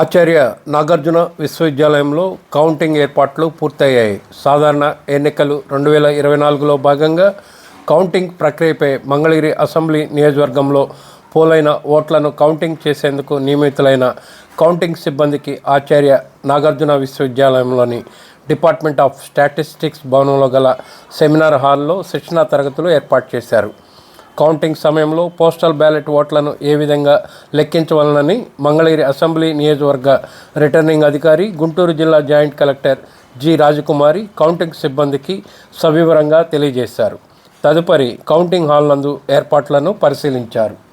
ఆచార్య నాగార్జున విశ్వవిద్యాలయంలో కౌంటింగ్ ఏర్పాట్లు పూర్తయ్యాయి. సాధారణ ఎన్నికలు రెండు వేల ఇరవై నాలుగులో భాగంగా కౌంటింగ్ ప్రక్రియపై మంగళగిరి అసెంబ్లీ నియోజకవర్గంలో పోలైన ఓట్లను కౌంటింగ్ చేసేందుకు నియమితులైన కౌంటింగ్ సిబ్బందికి ఆచార్య నాగార్జున విశ్వవిద్యాలయంలోని డిపార్ట్మెంట్ ఆఫ్ స్టాటిస్టిక్స్ భవనంలో గల సెమినార్ హాల్లో శిక్షణా తరగతులు ఏర్పాటు చేశారు. కౌంటింగ్ సమయంలో పోస్టల్ బ్యాలెట్ ఓట్లను ఏ విధంగా లెక్కించవలనని మంగళగిరి అసెంబ్లీ నియోజకవర్గ రిటర్నింగ్ అధికారి గుంటూరు జిల్లా joint collector G Rajakumari counting సిబ్బందికి సవివరంగా తెలియజేశారు. తదుపరి కౌంటింగ్ హాల్ నందు ఏర్పాట్లను పరిశీలించారు.